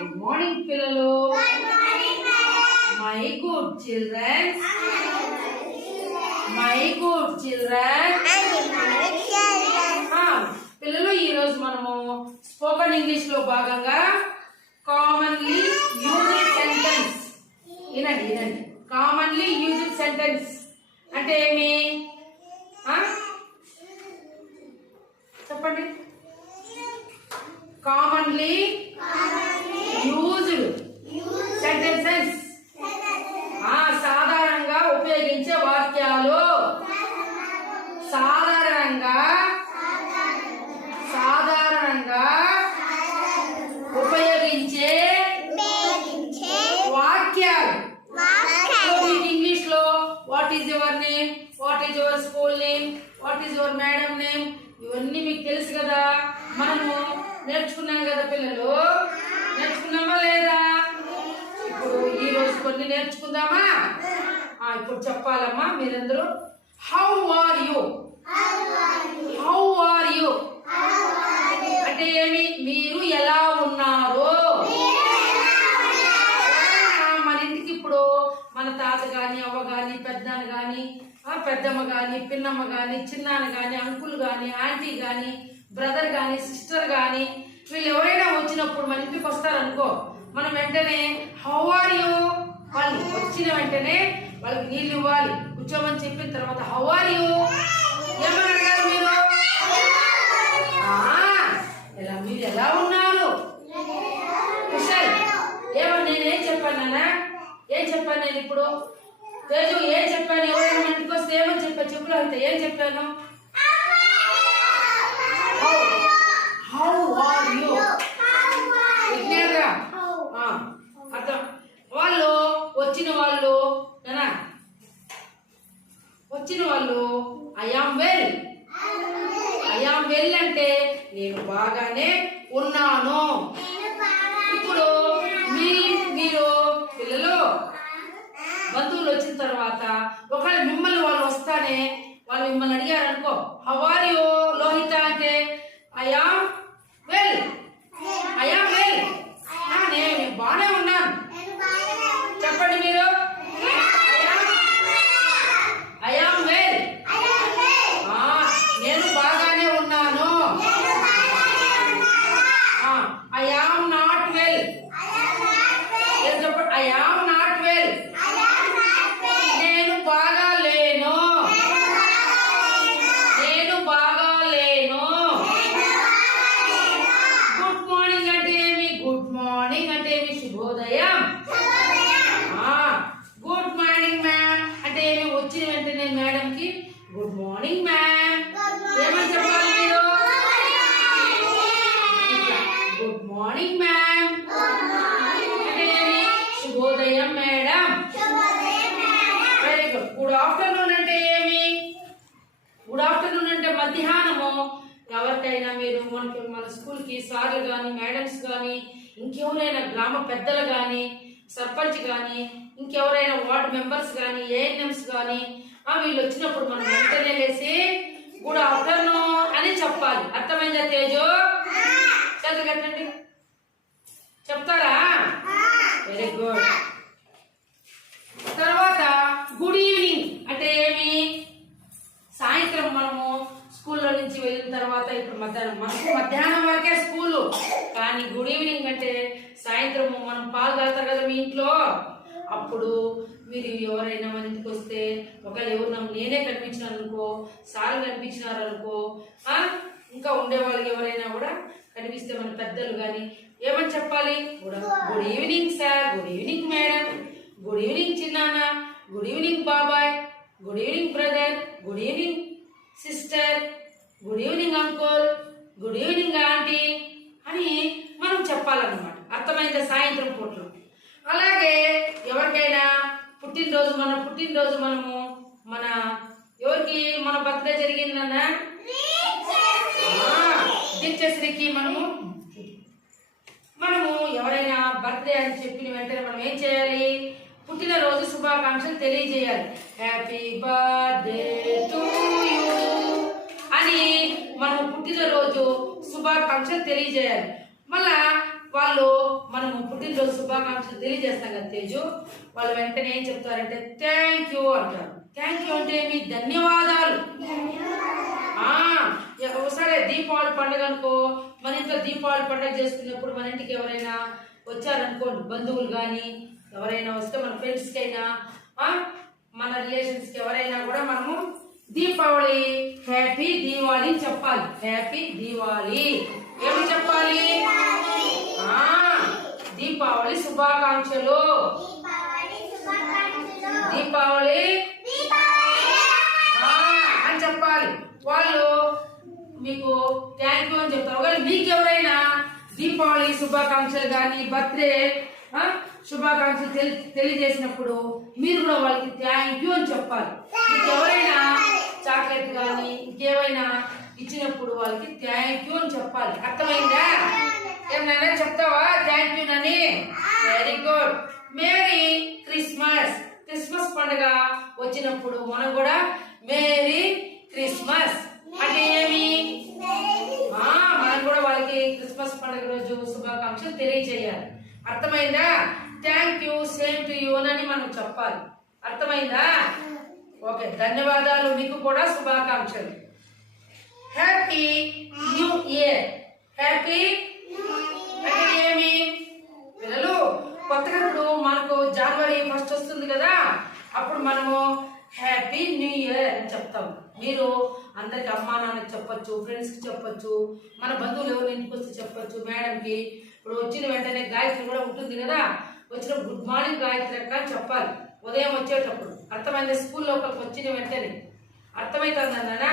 Good morning, పిల్లలు. My good children. My good children. పిల్లలు ఈరోజు మనము స్పోకెన్ ఇంగ్లీష్ లో భాగంగా కామన్లీ యూజ్డ్ సెంటెన్స్ వినండి. కామన్లీ యూజ్డ్ సెంటెన్స్ అంటే ఏమి చెప్పండి. కామన్లీ యూజ్డ్ సెంటెన్సెస్ సాధారణంగా ఉపయోగించే వాక్యాలు. సాధారణంగా ఉపయోగించే వాక్యాలు. ఇంగ్లీష్ లో what is your name, what is your school name, what is your madam name, ఇవన్నీ మీకు తెలుసు కదా. మనము నేర్చుకున్నాం కదా పిల్లలు, నేర్చుకున్నామా లేదా? ఇప్పుడు ఈ రోజు కొన్ని నేర్చుకుందామా? ఇప్పుడు చెప్పాలమ్మా మీరందరూ. How are you? How are you అంటే ఏమి? మీరు ఎలా ఉన్నారు? మన ఇంటికి ఇప్పుడు మన తాత గాని, అవ్వ గాని, పెద్దనాన్న గాని, పెద్దమ్మ గాని, పిన్నమ్మ గాని, చిన్నాన్న గాని, అంకుల్ గాని, ఆంటీ గాని, బ్రదర్ గాని, సిస్టర్ గాని, వీళ్ళు ఎవరైనా వచ్చినప్పుడు మన ఇంటికి వస్తారనుకో, మనం వెంటనే హౌ ఆర్ యు, వాళ్ళు వచ్చిన వెంటనే వాళ్ళకి నీళ్ళు ఇవ్వాలి, కూర్చోమని చెప్పిన తర్వాత హౌ ఆర్ యు ఏమని అడగాలి మీరు? మీరు ఎలా ఉన్నారు? కుశల్. నేనేం చెప్పాను నాన్న? ఏం చెప్పాను నేను ఇప్పుడు? తేజు ఏం చెప్పాను? ఎవరైనా ఇంటికి వస్తే ఏమని చెప్పాను? చెప్పులు అయితే ఏం చెప్పాను? హౌ ఆర్ యు విజ్ఞానరా అర్థం. వాళ్ళు వచ్చిన వాళ్ళు ఐ యామ్ వెల్ అంటే నేను బాగానే ఉన్నాను. ఇప్పుడు మీరు పిల్లలు బంధువులు వచ్చిన తర్వాత ఒకవేళ మిమ్మల్ని వాళ్ళు వస్తానే వాళ్ళు మిమ్మల్ని అడిగారు అనుకో, హౌ ఆర్ యు లోహిత అంటే ఐ యామ్ వెల్. నేను బాగానే ఉన్నాను చెప్పండి మీరు. I am well. నేను బాగానే ఉన్నాను. I am not well. చెప్పండి. I am not well. నేను బాగా లేను. గుడ్ మార్నింగ్ అంటే ఏమి? శుభోదయం. గుడ్ మార్నింగ్ మ్యామ్ అంటే ఏమి? వచ్చిన వెంటనే మేడం కి గుడ్ మార్నింగ్ మ్యామ్ ఏమని చెప్పాలి మీరు? గుడ్ మార్నింగ్ మ్యామ్ అంటే ఏమి? శుభోదయం madam. Very good. Good afternoon అంటే ఏమి? గుడ్ ఆఫ్టర్నూన్ అంటే మధ్యాహ్నము. ఎవరికైనా మీరు మన స్కూల్ కి సార్లు కానీ, మేడమ్స్ కానీ, ఇంకెవరైనా గ్రామ పెద్దలు కానీ, సర్పంచ్ కానీ, ఇంకెవరైనా వార్డ్ మెంబర్స్ కానీ, ఏఎన్ఎంస్ కానీ వీళ్ళు వచ్చినప్పుడు మనం వెంటనే లేసి గుడ్ ఆఫ్టర్నూన్ అని చెప్పాలి. అర్థమైందా తేజు? చదువు కట్టండి. చెప్తారా? Very good. తర్వాత గుడ్ ఈవినింగ్ అంటే ఏమి? సాయంత్రం మనము స్కూల్లో నుంచి వెళ్ళిన తర్వాత, ఇప్పుడు మధ్యాహ్నం వరకే స్కూలు, కానీ గుడ్ ఈవినింగ్ అంటే సాయంత్రము మనం పాలు తాగుతారు కదా మీ ఇంట్లో, అప్పుడు మీరు ఎవరైనా మన ఇంటికి వస్తే ఒకళ్ళు ఎవరు నేనే కనిపించినాను అనుకో, సార్ కనిపించినారు అనుకో, ఇంకా ఉండేవాళ్ళకి ఎవరైనా కూడా కనిపిస్తే మన పెద్దలు కానీ ఏమని చెప్పాలి? Good evening sir, good evening madam, good evening చిన్నాన్న, గుడ్ ఈవినింగ్ బాబాయ్, good evening brother, good evening sister, good evening uncle, good evening aunty అని మనం చెప్పాలన్నమాట. అర్థమైందా? సాయంత్రం పూటలో. అలాగే ఎవరికైనా పుట్టినరోజు మనము మన ఎవరికి మన బర్త్డే జరిగిందన్న దీక్షశ్రీకి మనము ఎవరైనా బర్త్డే అని చెప్పిన వెంటనే మనం ఏం చేయాలి? పుట్టినరోజు శుభాకాంక్షలు తెలియజేయాలి. హ్యాపీ బర్త్డే టు యూ అని మనం పుట్టినరోజు శుభాకాంక్షలు తెలియజేయాలి. మళ్ళా వాళ్ళు మన మనము పుట్టినరోజు శుభాకాంక్షలు తెలియజేస్తాం కదా తేజు, వాళ్ళు వెంటనే ఏం చెప్తారంటే థ్యాంక్ యూ అంటారు. థ్యాంక్ యూ అంటే ఏమి? ధన్యవాదాలు. ఒకసారి దీపావళి పండుగ అనుకో, మన ఇంట్లో దీపావళి పండుగ చేసుకున్నప్పుడు మన ఇంటికి ఎవరైనా వచ్చారనుకోండి, బంధువులు కానీ ఎవరైనా వస్తే, మన ఫ్రెండ్స్కి అయినా మన రిలేషన్స్కి ఎవరైనా కూడా మనము దీపావళి హ్యాపీ దీవాలి చెప్పాలి. హ్యాపీ దీవాలి ఏమి చెప్పాలి? దీపావళి శుభాకాంక్షలు, దీపావళి అని చెప్పాలి. వాళ్ళు మీకు థ్యాంక్ యూ అని చెప్తారు. ఒకవేళ మీకు ఎవరైనా దీపావళి శుభాకాంక్షలు కానీ బర్త్డే శుభాకాంక్షలు తెలియజేసినప్పుడు మీరు కూడా వాళ్ళకి థ్యాంక్ యూ అని చెప్పాలి. మీకు ఎవరైనా చాక్లెట్ కానీ ఇంకేమైనా ఇచ్చినప్పుడు వాళ్ళకి థ్యాంక్ యూ అని చెప్పాలి. అర్థమైందా? ఏమైనా చెప్తావా థ్యాంక్ యూ అని? Very good. Merry Christmas. Christmas పండుగ వచ్చినప్పుడు మనం కూడా మేరీ క్రిస్మస్ అంటే ఏమి? మనం కూడా వాళ్ళకి క్రిస్మస్ పండుగ రోజు శుభాకాంక్షలు తెలియజేయాలి. అర్థమైందా? Thank you, same to you అని మనం చెప్పాలి. అర్థమైందా? ఓకే, ధన్యవాదాలు. మీకు కూడా శుభాకాంక్షలు. Happy new year. హ్యాపీ అంటే ఏమి? పిల్లలు కొత్తగా ఇప్పుడు మనకు జనవరి 1 వస్తుంది కదా, అప్పుడు మనము హ్యాపీ న్యూ ఇయర్ అని చెప్తాం. మీరు అందరికి అమ్మా నాన్నకి చెప్పొచ్చు, ఫ్రెండ్స్కి చెప్పొచ్చు, మన బంధువులు ఎవరు ఇంటికి వస్తే చెప్పొచ్చు, మేడంకి. ఇప్పుడు వచ్చిన వెంటనే గాయత్రి కూడా ఉంటుంది కదా, వచ్చిన గుడ్ మార్నింగ్ గాయత్రి అక్క అని చెప్పాలి ఉదయం వచ్చేటప్పుడు. అర్థమైంది? స్కూల్లోకి వచ్చిన వెంటనే అర్థమవుతుంది నాన్న.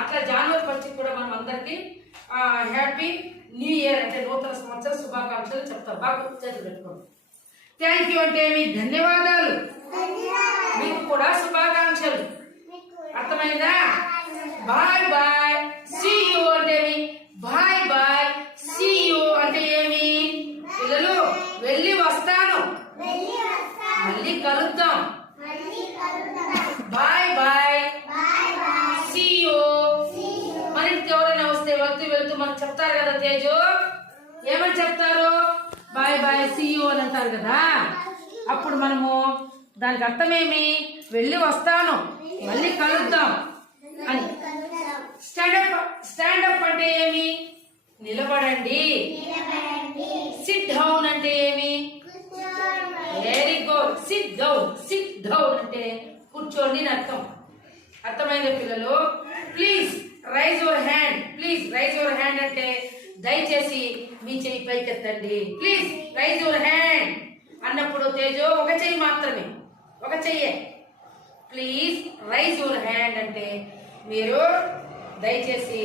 అట్లా జనవరి 1 కూడా మనం అందరికి హ్యాపీ న్యూ ఇయర్ అంటే నూతన సంవత్సర శుభాకాంక్షలు చెప్తాం. బాగా చేతులు పెట్టుకోండి. థ్యాంక్ యూ అంటే మీ ధన్యవాదాలు. మీకు కూడా శుభాకాంక్షలు. అర్థమైందా? బాయ్ బాయ్ సీ యూ అంటే ఏమి? బాయ్ బాయ్ సీ యూ అంటే ఏమి? పిల్లలు వెళ్ళి వస్తాను, మళ్ళీ కలుద్దాం. Bye bye see you. మన ఇంటికి ఎవరైనా వస్తే వెళ్తూ మనకు చెప్తారు కదా తేజు, ఏమని చెప్తారు? బాయ్ బాయ్ సీ యూ అని అంటారు కదా. అప్పుడు మనము దానికి అర్థమేమి? వెళ్ళి వస్తాను, మళ్ళీ కలుద్దాం అని. స్టాండప్ అంటే ఏమి? నిలబడండి. సిట్ డౌన్ అంటే ఏమి? Very good. సిట్ డౌన్ అంటే కూర్చోండి అని అర్థం. అర్థమైందా పిల్లలు? Please rise your hand. Please rise your hand అంటే దయచేసి మీ చెయ్యి పైకెత్తండి. ప్లీజ్ రైజ్ యువర్ హ్యాండ్ అన్నప్పుడు తేజు ఒక చెయ్యి మాత్రమే, ఒక చెయ్యే. ప్లీజ్ రైజ్ యువర్ హ్యాండ్ అంటే మీరు దయచేసి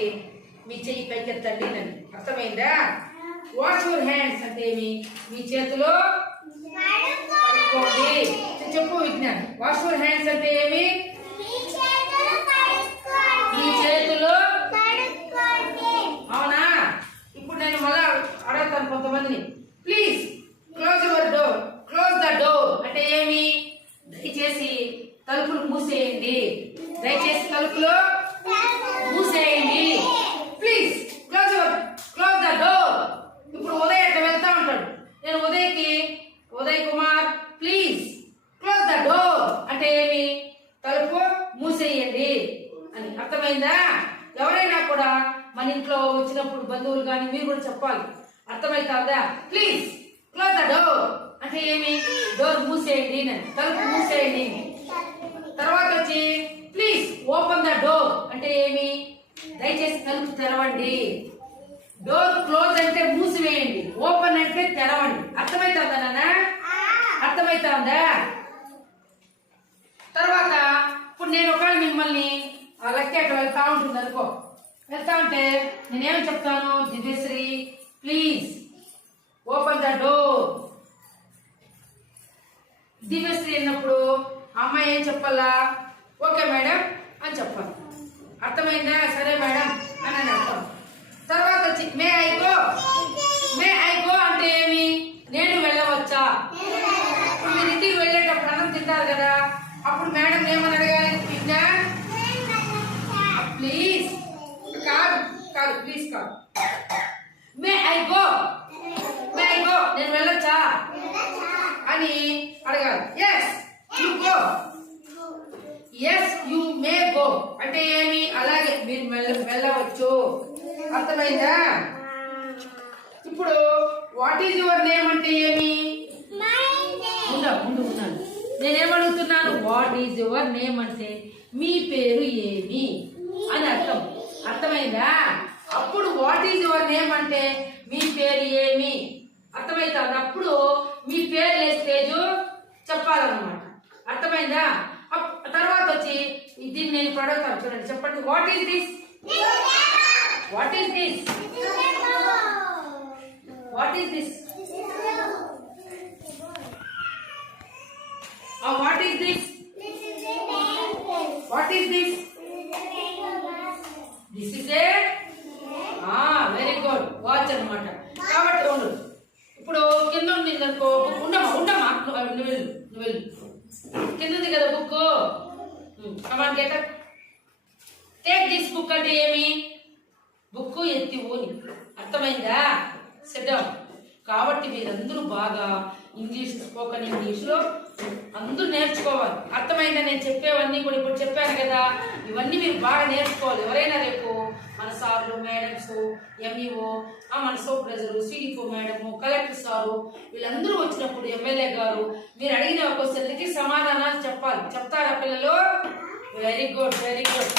మీ చెయ్యి పైకెత్తండి అని. అర్థమైందా? వాష్ యువర్ హ్యాండ్స్ అంటే మీ చేతిలో కడుక్కోండి. చెప్పు విజ్ఞాన్. వాష్ యువర్ హ్యాండ్స్ అంటే ఏమి? మీ చేతులు. అవునా? ఇప్పుడు నేను మళ్ళా అడుగుతాను కొంతమందిని. Please close your door. Close the door అంటే ఏమి? దయచేసి తలుపులు మూసేయండి. దయచేసి తలుపులు మూసేయండి. Please close the door. ఇప్పుడు ఉదయ్ అట్లా వెళ్తా ఉంటాడు. నేను Uday Kumar please close the door అంటే ఏమి? తలుపు మూసేయండి అని. అర్థమైందా? ఎవరైనా కూడా మన ఇంట్లో వచ్చినప్పుడు బంధువులు కానీ మీరు కూడా చెప్పాలి. అర్థమవుతుందా? ప్లీజ్ క్లోజ్ ద డోర్ అంటే ఏమి? డోర్ మూసేయండి అని, తలుపు మూసేయండి. తర్వాత వచ్చి ప్లీజ్ ఓపెన్ ద డోర్ అంటే ఏమి? దయచేసి తలుపు తెరవండి. డోర్ క్లోజ్ అంటే మూసివేయండి, ఓపెన్ అంటే తెరవండి. అర్థమవుతుందా నాన్న? అర్థమవుతుందా? తర్వాత ఇప్పుడు నేను ఒకవేళ మిమ్మల్ని లెక్క అట్లా వెళ్తా ఉంటుంది అనుకో, వెళ్తా ఉంటే నేనేమి చెప్తాను? Divyashri please open the door. Divyashri అన్నప్పుడు అమ్మాయి ఏం చెప్పాలా? ఓకే మేడం అని చెప్పాలి. అర్థమైందా? సరే మేడం అని అర్థం. తర్వాత వచ్చి మే ఐ గో అంటే ఏమి? నేను వెళ్ళవచ్చా? మీరు ఇంటికి వెళ్ళేటప్పుడు అన్నం తింటారు కదా, అప్పుడు మేడం ఏమని అడగాలి? ప్లీజ్ కాదు ప్లీజ్ కాదు. మే ఐ గో నేను అని అడగాలి. Yes you go, yes you may go అంటే ఏమి, అలాగే మీరు వెళ్ళవచ్చు. అర్థమైందా? ఇప్పుడు వాట్ ఈజ్ యువర్ నేమ్ అంటే ఏమి, ముందు ఉన్నాను నేనేమడుగుతున్నాను, వాట్ ఈజ్ యువర్ నేమ్ అంటే మీ పేరు ఏమి అని అర్థం. అర్థమైందా? అప్పుడు వాట్ ఈజ్ యువర్ నేమ్ అంటే మీ పేరు ఏమి అర్థమవుతుంది. అప్పుడు మీ పేరు ఏ స్టేజ్ చెప్పాలన్నమాట. అర్థమైందా? తర్వాత వచ్చి దీన్ని నేను పడతాను చూడండి, చెప్పండి. What is this, what is this, what is this, what is this, what is this, this is a very good watch అన్నమాట. కాబట్టి ఉండు, ఇప్పుడు కింద ఉండింది అనుకో, ఉండమా నువ్వు వెళ్ళు, కింద ఉంది కదా book. Come on get up, take this book అంటే ఏమి, బుక్ ఎత్తి ఓని. అర్థమైందా? SIT down. కాబట్టి మీరందరూ బాగా ఇంగ్లీష్, స్పోకెన్ ఇంగ్లీష్లో అందరూ నేర్చుకోవాలి. అర్థమైందా? నేను చెప్పేవన్నీ కూడా ఇప్పుడు చెప్పాను కదా, ఇవన్నీ మీరు బాగా నేర్చుకోవాలి. ఎవరైనా రేపు మన సార్లు, మేడమ్స్, ఎంఈఓ, మన సూపర్వైజరు, సిడిపో మేడము, కలెక్టర్ సారు వీళ్ళందరూ వచ్చినప్పుడు, ఎమ్మెల్యే గారు మీరు అడిగిన క్వశ్చన్లకి సమాధానాలు చెప్పాలి. చెప్తారా పిల్లలు? Very good, very good.